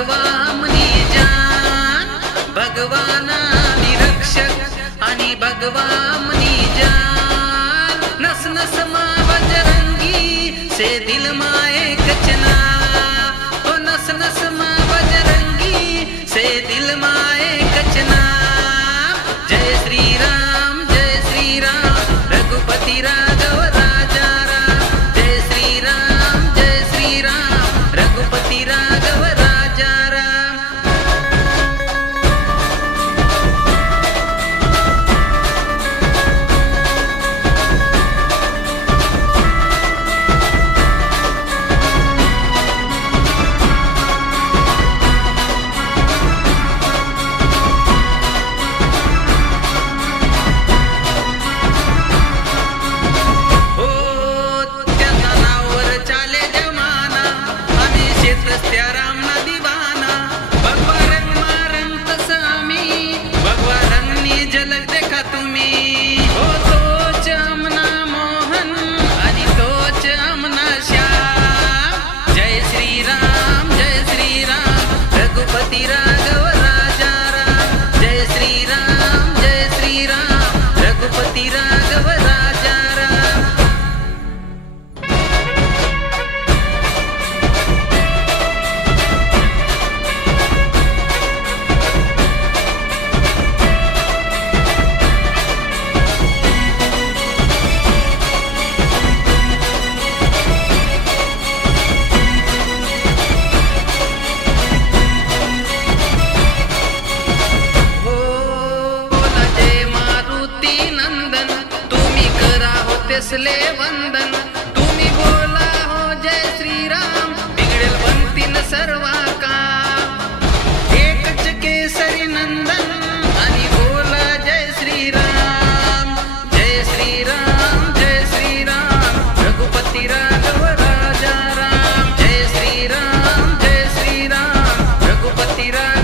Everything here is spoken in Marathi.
भगवा मनी जान, भगवाना निरक्षक आणि भगवा मनी जान। नस नस मा बजरंगी से दिल मा एक चना, ओ नस नस मा बजरंगी से दिल मा एक चना। जय श्री राम रघुपति राघव राजा राम। जय श्री राम रघुपति राघव राजा राम। रघुपति राघव राजा राम। जय श्री राम रघुपति राघव राजा राम। त्यसले वंदन तुम्ही बोला हो जय श्री राम, बिगडेल बनतीन सर्वा काम। एकच केसरी नंदन आणि बोला जय श्री राम, जय श्री राम रघुपति राघव राजा राम। जय श्री राम रघुपति राघव